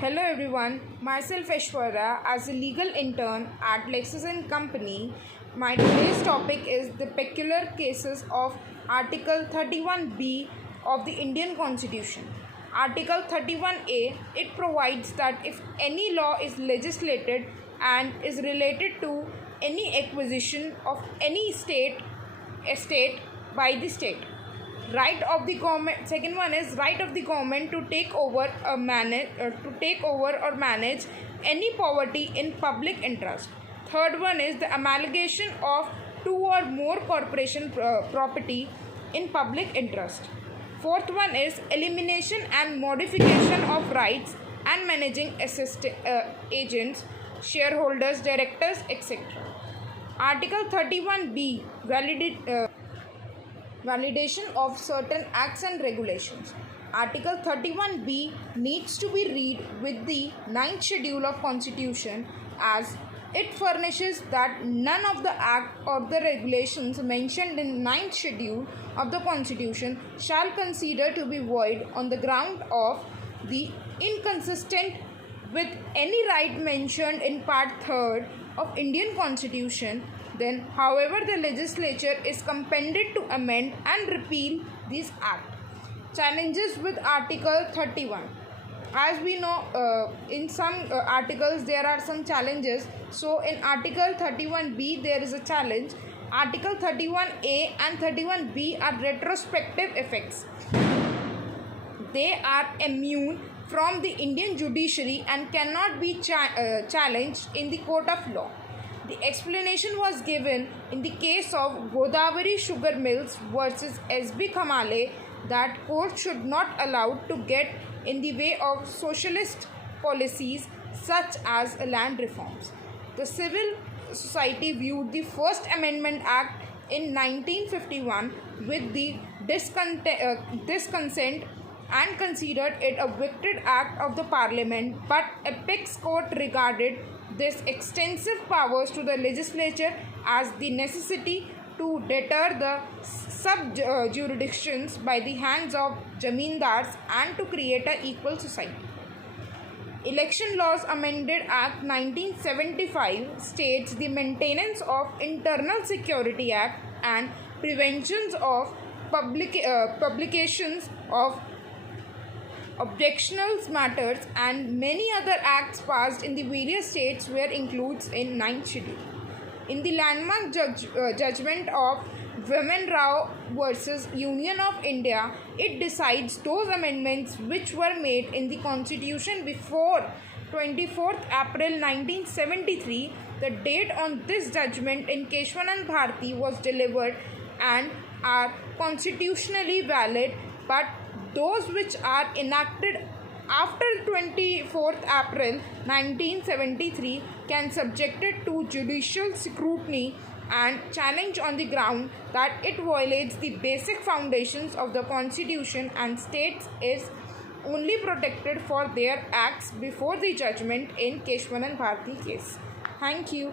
Hello everyone, myself Aishwarya as a legal intern at Lexis & Company. My today's topic is the peculiar cases of Article 31B of the Indian Constitution. Article 31A, it provides that if any law is legislated and is related to any acquisition of any estate by the state, right of the government. Second one is right of the government to take over or manage any property in public interest. Third one is the amalgamation of two or more corporation property in public interest. Fourth one is elimination and modification of rights and managing agents, shareholders, directors, etc. Article 31B validation of certain acts and regulations. Article 31B needs to be read with the 9th schedule of Constitution, as it furnishes that none of the act or the regulations mentioned in 9th schedule of the Constitution shall consider to be void on the ground of the inconsistent with any right mentioned in Part 3rd of Indian Constitution. Then, however, the legislature is compelled to amend and repeal this act. Challenges with Article 31. As we know, in some articles there are some challenges. So, in Article 31B there is a challenge. Article 31A and 31B are retrospective effects. They are immune from the Indian judiciary and cannot be challenged in the court of law. The explanation was given in the case of Godavari Sugar Mills versus S.B. Khamale that courts should not allow to get in the way of socialist policies such as land reforms. The civil society viewed the First Amendment Act in 1951 with the disconsent and considered it a wicked act of the parliament, but Apex Court regarded this extensive powers to the legislature as the necessity to deter the sub-jurisdictions by the hands of zamindars and to create an equal society. Election Laws Amended Act 1975 states the Maintenance of Internal Security Act and preventions of publications of objectionable matters and many other acts passed in the various states were included in 9th schedule. In the landmark judgment of Veman Rao versus Union of India, it decides those amendments which were made in the Constitution before 24th April 1973. The date on this judgment in Keshwanand Bharti was delivered and are constitutionally valid, but those which are enacted after 24th April 1973 can subjected to judicial scrutiny and challenge on the ground that it violates the basic foundations of the Constitution and states is only protected for their acts before the judgment in Keshwanand Bharti case. Thank you.